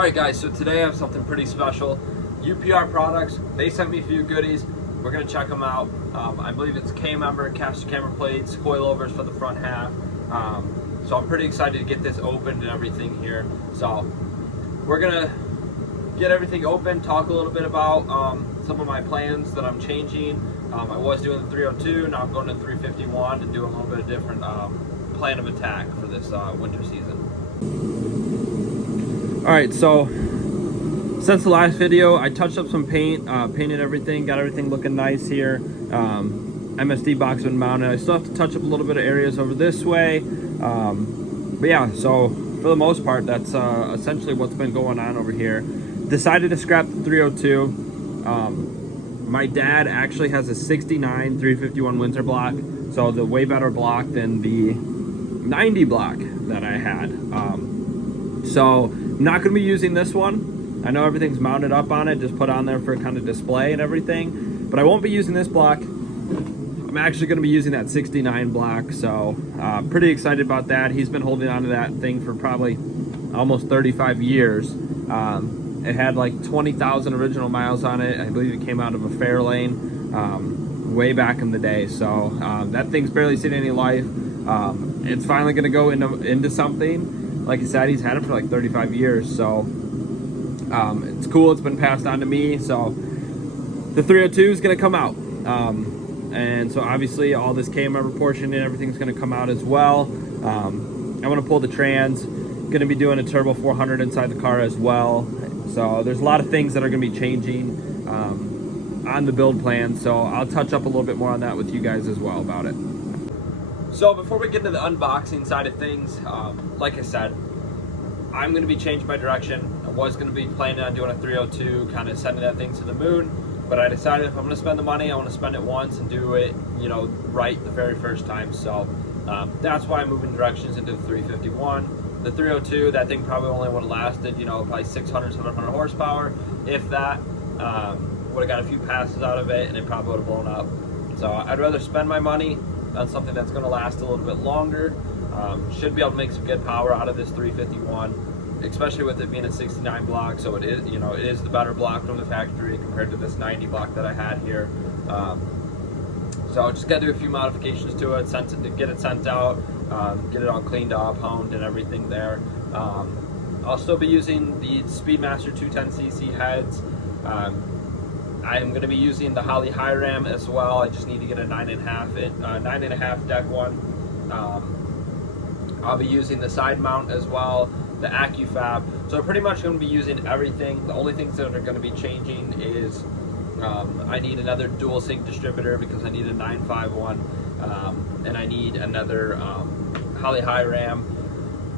Alright guys, so today I have something pretty special. UPR Products, they sent me a few goodies. We're going to check them out. I believe it's K-member, cast camera plates, coilovers for the front half. So I'm pretty excited to get this opened and everything here. So we're going to get everything open, talk a little bit about some of my plans that I'm changing. I was doing the 302, now I'm going to 351 and doing a little bit of different plan of attack for this winter season. Alright, so since the last video, I touched up some paint, painted everything, got everything looking nice here. MSD box been mounted. I still have to touch up a little bit of areas over this way. But yeah, so for the most part, that's essentially what's been going on over here. Decided to scrap the 302. My dad actually has a 69 351 winter block, so the way better block than the 90 block that I had. So I'm not going to be using this one. I know everything's mounted up on it, just put on there for kind of display and everything, but I won't be using this block. I'm actually going to be using that 69 block, so pretty excited about that. He's been holding on to that thing for probably almost 35 years. It had like 20,000 original miles on it. I believe it came out of a Fairlane way back in the day, so that thing's barely seen any life. It's finally going to go into something. Like I said, he's had it for like 35 years, so it's cool. It's been passed on to me, so the 302 is going to come out. And so obviously all this K-member portion and everything's going to come out as well. I'm going to pull the trans, going to be doing a turbo 400 inside the car as well. So there's a lot of things that are going to be changing on the build plan, so I'll touch up a little bit more on that with you guys as well about it. So before we get into the unboxing side of things, like I said, I'm going to be changing my direction. I was going to be planning on doing a 302, kind of sending that thing to the moon, but I decided if I'm going to spend the money, I want to spend it once and do it, you know, right the very first time. So that's why I'm moving directions into the 351. The 302, that thing probably only would have lasted, you know, probably 600, 700 horsepower, if that. Would have got a few passes out of it, and it probably would have blown up. So I'd rather spend my money on something that's going to last a little bit longer. Should be able to make some good power out of this 351, especially with it being a 69 block. So it is, you know, it is the better block from the factory compared to this 90 block that I had here. So I just got to do a few modifications to it, get it sent out, get it all cleaned up, honed, and everything there. I'll still be using the Speedmaster 210cc heads. I'm going to be using the Holley high ram as well. I just need to get a 9.5 deck one. I'll be using the side mount as well, the AccuFab. So I'm pretty much going to be using everything. The only things that are going to be changing is I need another dual sync distributor because I need a 9.5 one, and I need another Holley high ram.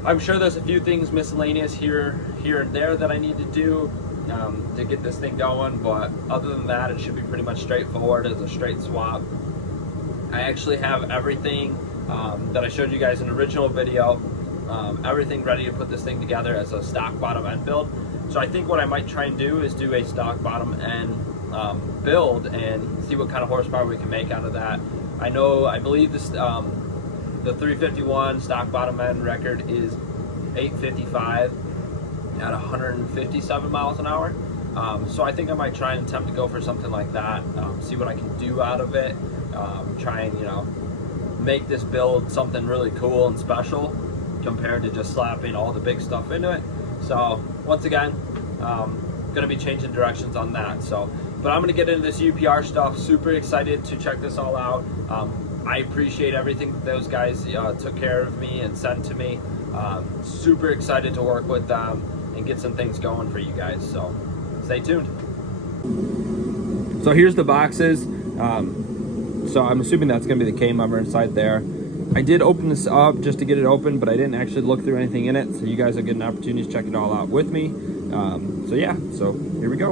I'm sure there's a few things miscellaneous here and there that I need to do to get this thing going, but other than that, it should be pretty much straightforward as a straight swap. I actually have everything that I showed you guys in the original video, everything ready to put this thing together as a stock bottom end build. So I think what I might try and do is do a stock bottom end build and see what kind of horsepower we can make out of that. I believe this the 351 stock bottom end record is 855 at 157 miles an hour. So I think I might try and attempt to go for something like that, see what I can do out of it, try and, you know, make this build something really cool and special compared to just slapping all the big stuff into it. So once again, gonna be changing directions on that. So, but I'm gonna get into this UPR stuff. Super excited to check this all out. I appreciate everything that those guys took care of me and sent to me. Super excited to work with them and get some things going for you guys. So stay tuned. So here's the boxes. So I'm assuming that's gonna be the K-member inside there. I did open this up just to get it open, but I didn't actually look through anything in it. So you guys will get an opportunity to check it all out with me. So yeah, so here we go.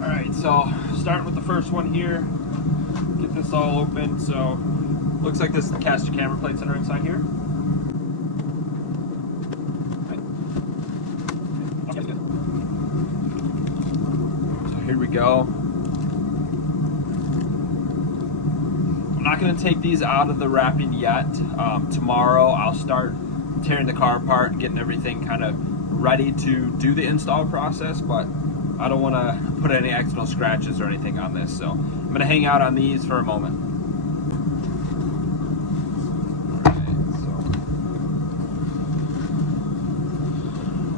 All right, so starting with the first one here, get this all open. So looks like this is the caster camera plates that are inside here. So here we go. I'm not going to take these out of the wrapping yet. Tomorrow I'll start tearing the car apart and getting everything kind of ready to do the install process, but I don't want to put any external scratches or anything on this, so I'm going to hang out on these for a moment.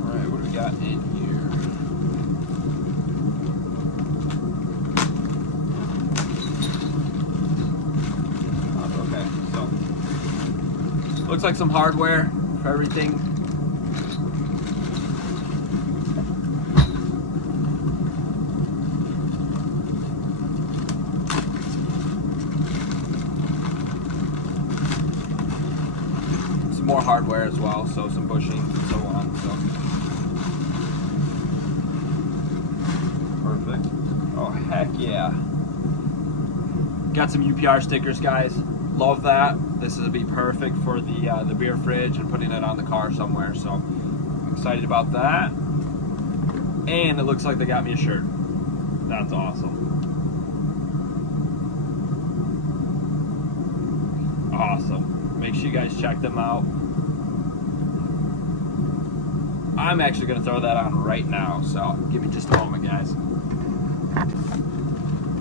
Alright, what do we got in here? Okay, so looks like some hardware for everything. More hardware as well, so some bushings and so on. So perfect. Oh heck yeah! Got some UPR stickers, guys. Love that. This is be perfect for the beer fridge and putting it on the car somewhere. So I'm excited about that. And it looks like they got me a shirt. That's awesome. Awesome. Make sure you guys check them out. I'm actually going to throw that on right now, so give me just a moment, guys.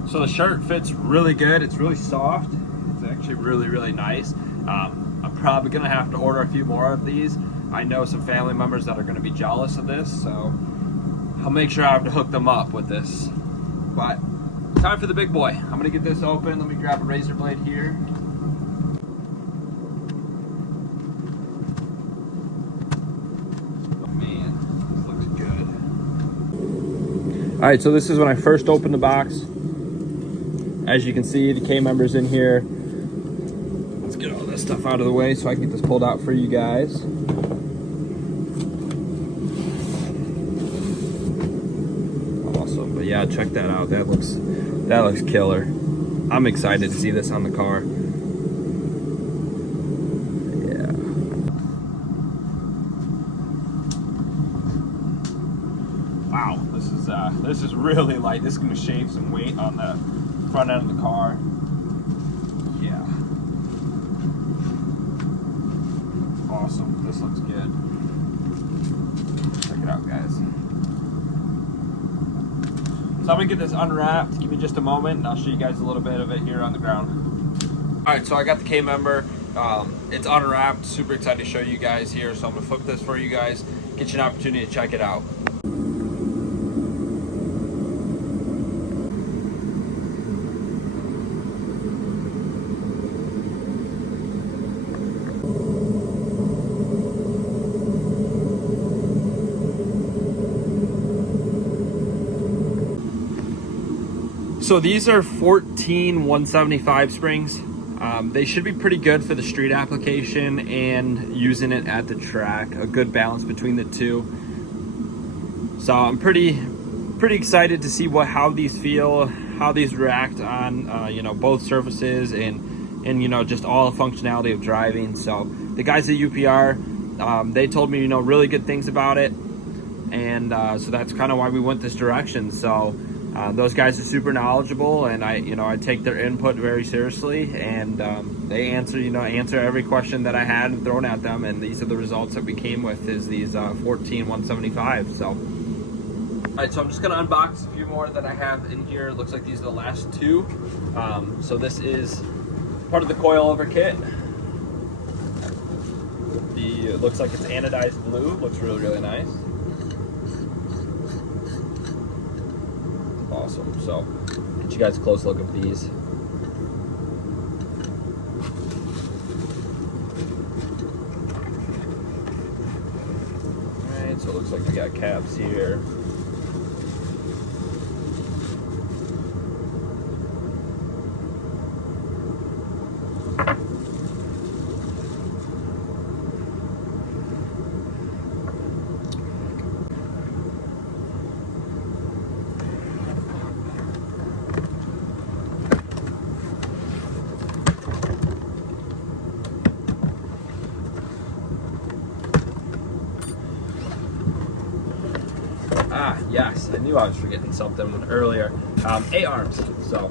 So the shirt fits really good. It's really soft. It's actually really nice. I'm probably going to have to order a few more of these. I know some family members that are going to be jealous of this, so I'll make sure I have to hook them up with this. But time for the big boy. I'm going to get this open. Let me grab a razor blade here. Alright, so this is when I first opened the box. As you can see, the K member's in here. Let's get all this stuff out of the way so I can get this pulled out for you guys. Awesome, but yeah, check that out. That looks killer. I'm excited to see this on the car. Wow, this is really light. This is going to shave some weight on the front end of the car. Yeah. Awesome. This looks good. Check it out, guys. So I'm going to get this unwrapped. Give me just a moment and I'll show you guys a little bit of it here on the ground. Alright, so I got the K member. It's unwrapped. Super excited to show you guys here. So I'm going to flip this for you guys. Get you an opportunity to check it out. So these are 14 175 springs. They should be pretty good for the street application and using it at the track. A good balance between the two. So I'm pretty excited to see how these feel, how these react on you know, both surfaces and you know, just all the functionality of driving. So the guys at UPR, they told me, you know, really good things about it, and so that's kind of why we went this direction. So those guys are super knowledgeable, and I take their input very seriously, and they answer every question that I had thrown at them, and these are the results that we came with, is these 14 175. So alright, so I'm just gonna unbox a few more that I have in here. It looks like these are the last two. So this is part of the coilover kit. It looks like it's anodized blue. Looks really nice. Awesome. So get you guys a close look at these. Alright, so it looks like we got caps here. Ah, yes, I knew I was forgetting something earlier. A-arms, so.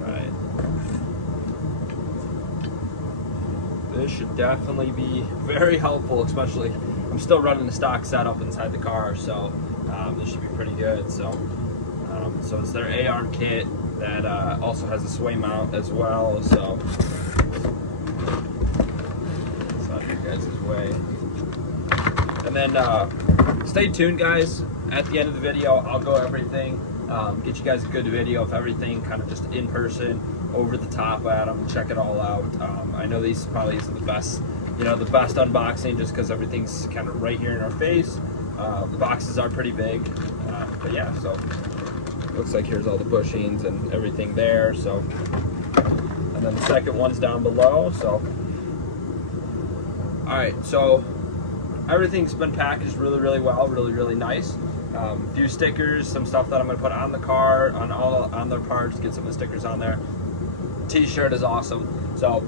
Right. this should definitely be very helpful, especially I'm still running the stock setup inside the car, so this should be pretty good. So it's their A-arm kit that also has a sway mount as well, so it's out of your guys' way. And then stay tuned, guys. At the end of the video, I'll go everything, get you guys a good video of everything, kind of just in person, over the top at them, check it all out. I know these probably isn't the best, the best unboxing, just because everything's kind of right here in our face. The boxes are pretty big, but yeah, so looks like here's all the bushings and everything there. So, and then the second one's down below. So, all right, so everything's been packaged really well, really nice. A few stickers, some stuff that I'm gonna put on the car, on their parts, get some of the stickers on there. T-shirt is awesome. So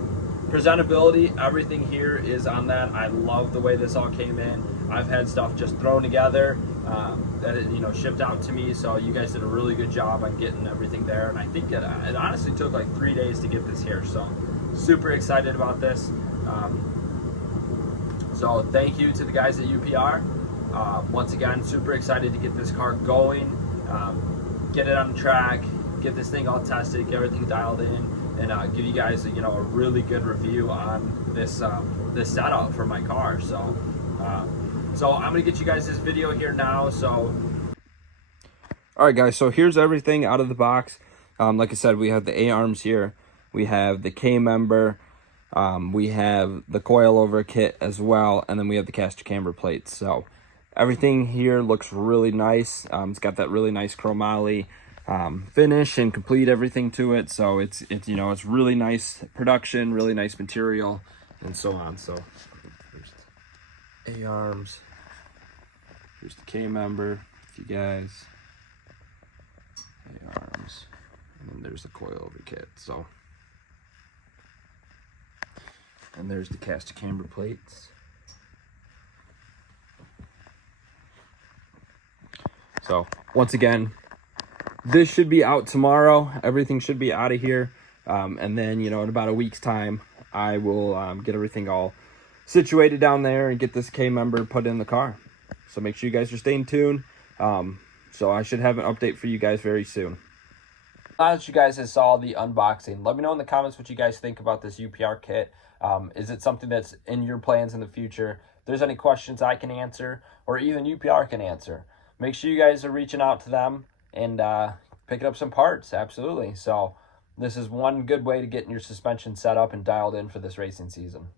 presentability, everything here is on that. I love the way this all came in. I've had stuff just thrown together that it, shipped out to me, so you guys did a really good job on getting everything there, and I think it honestly took like 3 days to get this here, so super excited about this. So thank you to the guys at UPR. Once again, super excited to get this car going, get it on the track, get this thing all tested, get everything dialed in, and give you guys a really good review on this this setup for my car. So I'm gonna get you guys this video here now. So all right, guys, so here's everything out of the box. Like I said, we have the A-arms here, we have the K-member, we have the coilover kit as well, and then we have the caster camber plates. So everything here looks really nice. It's got that really nice chromoly finish and complete everything to it. So it's it's really nice production, really nice material, and so on. So here's the A-arms, here's the K-member, if you guys, A-arms, and then there's the coilover kit. So, and there's the caster camber plates. So once again, this should be out tomorrow. Everything should be out of here. And then, in about a week's time, I will get everything all situated down there and get this K-member put in the car. So make sure you guys are staying tuned. So I should have an update for you guys very soon. Now that you guys have saw the unboxing, let me know in the comments what you guys think about this UPR kit. Is it something that's in your plans in the future? If there's any questions I can answer, or even UPR can answer, make sure you guys are reaching out to them and picking up some parts. Absolutely. So this is one good way to get your suspension set up and dialed in for this racing season.